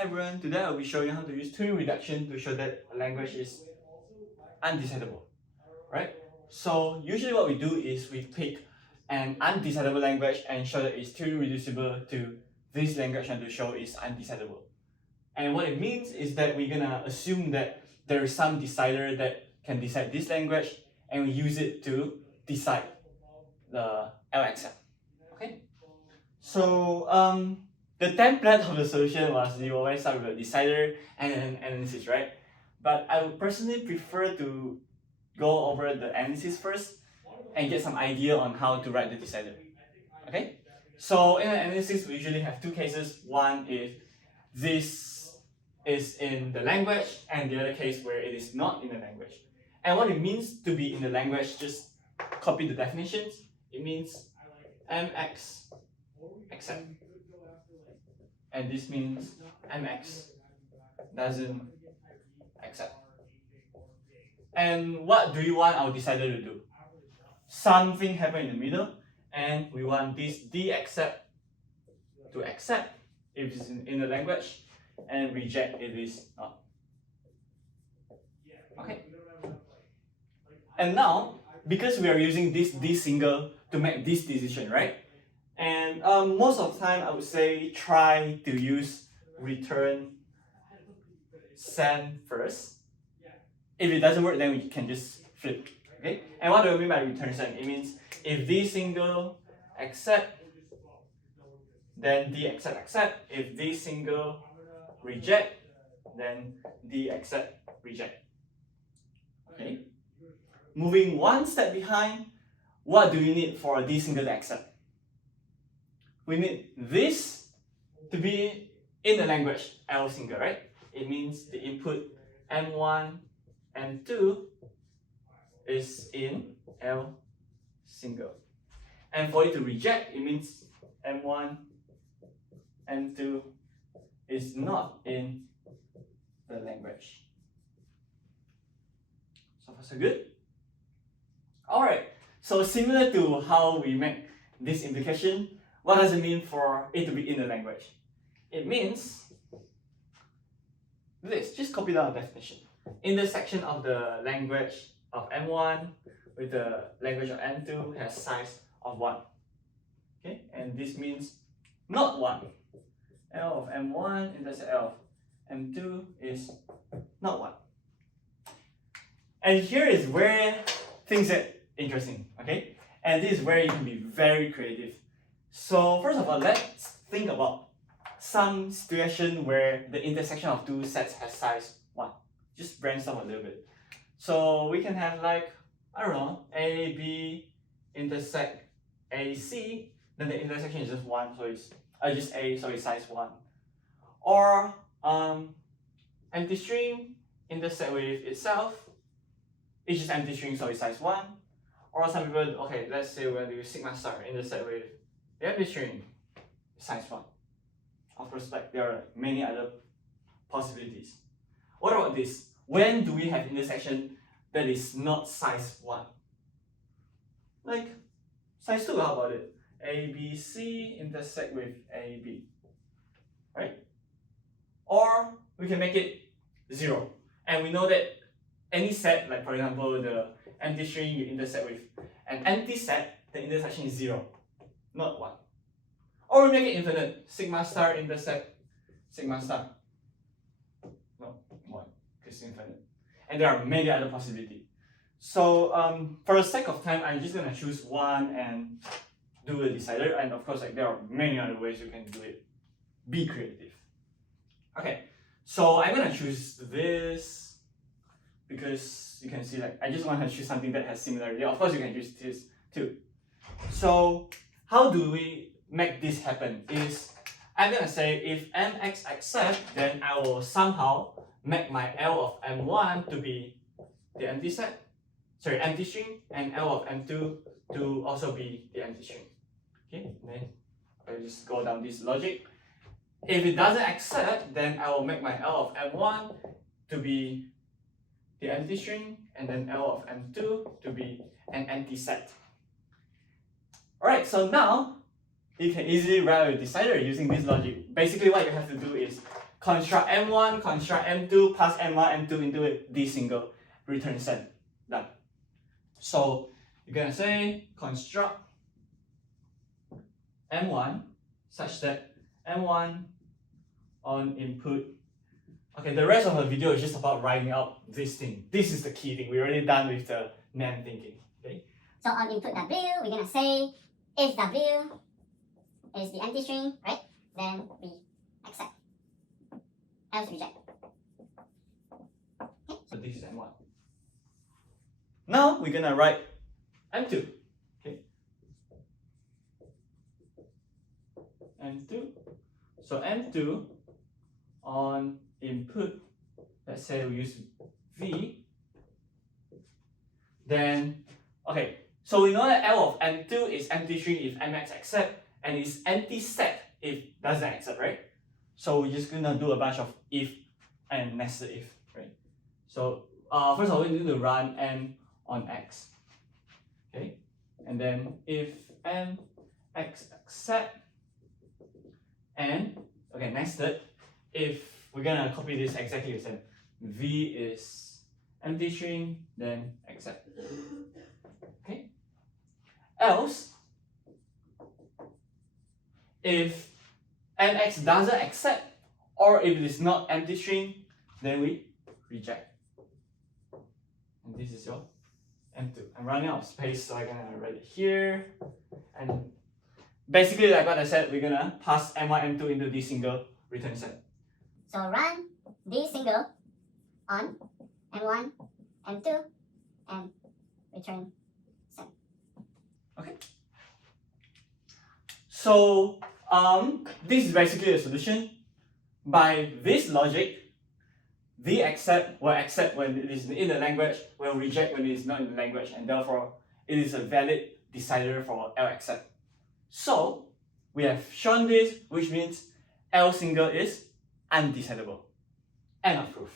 Hi everyone, today I'll be showing you how to use tuning reduction to show that a language is undecidable, right? So usually what we do is we pick an undecidable language and show that it's tuning reducible to this language and to show it's undecidable. And what it means is that we're gonna assume that there is some decider that can decide this language and we use it to decide the LXM, okay? So the template of the solution was you always start with a decider and an analysis, right? But I would personally prefer to go over the analysis first and get some idea on how to write the decider. Okay? So in an analysis, we usually have two cases. One is this is in the language, and the other case where it is not in the language. And what it means to be in the language, just copy the definitions. It means MX accept. And this means MX doesn't accept. And what do you want our decider to do? Something happen in the middle, and we want this D accept to accept if it's in the language and reject if it's not. Okay. And now, because we are using this D single to make this decision, right? And most of the time, I would say try to use return send first. If it doesn't work, then we can just flip. Okay? And what do I mean by return send? It means if D single accept, then D accept. If D single reject, then D accept reject. Okay? Moving one step behind, what do we need for D single to accept? We need this to be in the language L single, right? It means the input M1, M2 is in L single. And for it to reject, it means M1, M2 is not in the language. So far so good? Alright, so similar to how we make this implication, what does it mean for it to be in the language? It means this, just copy down the definition. Intersection of the language of M1 with the language of M2 has size of 1. Okay, and this means not 1. L of M1 intersect L of M2 is not 1. And here is where things get interesting, okay? And this is where you can be very creative. So first of all, let's think about some situation where the intersection of two sets has size 1. Just brainstorm a little bit. So we can have like, I don't know, A, B intersect AC, then the intersection is just 1, so it's just A, so it's size 1. Or empty string intersect with itself, it's just empty string, so it's size 1. Or some people, okay, let's say we're doing sigma star intersect with the empty string, size 1. Of course, like there are many other possibilities. What about this? When do we have intersection that is not size 1? Like size 2, how about it? ABC intersect with AB, right? Or we can make it 0. And we know that any set, like for example, the empty string you intersect with an empty set, the intersection is 0, not 1. Or we make it infinite, sigma star intersect sigma star. No, 1, because it's infinite. And there are many other possibilities. So for the sake of time, I'm just gonna choose one and do a decider. And of course, like there are many other ways you can do it. Be creative. Okay, so I'm gonna choose this because you can see like I just want to choose something that has similarity. Of course, you can choose this too. So how do we make this happen? Is I'm gonna say if MX accept, then I will somehow make my L of M1 to be the empty set, empty string, and L of M2 to also be the empty string. Okay, then I'll just go down this logic. If it doesn't accept, then I will make my L of M1 to be the empty string, and then L of M2 to be an empty set. Alright, so now you can easily write a decider using this logic. Basically what you have to do is construct M1, construct M2, pass M1, M2 into D single, return send. Done. So you're gonna say construct M1 such that M1 on input. Okay, the rest of the video is just about writing out this thing. This is the key thing. We're already done with the NAND thinking. Okay. So on input W, we're gonna say if W is the empty string, right? Then we accept. Else reject. So this is M1. Now we're gonna write M2. Okay. M2. So M2 on input, let's say we use V. Then, okay, so we know that L of M2 is empty string if MX accept, and is empty set if doesn't accept, right? So we're just gonna do a bunch of if and nested if, right? So first of all, we need to run M on X. Okay, and then if MX accept and okay, nested, if we're gonna copy this exactly the same, V is empty string, then accept. Okay. Else, if MX doesn't accept, or if it is not empty string, then we reject. And this is your M2. I'm running out of space, so I'm gonna write it here. And basically, like what I said, we're gonna pass M1, M2 into D single, return send. So run D single on M1, M2, and return send. Okay. So this is basically the solution. By this logic, the accept will accept when it is in the language, will reject when it is not in the language, and therefore it is a valid decider for L accept. So we have shown this, which means L single is undecidable. End of proof.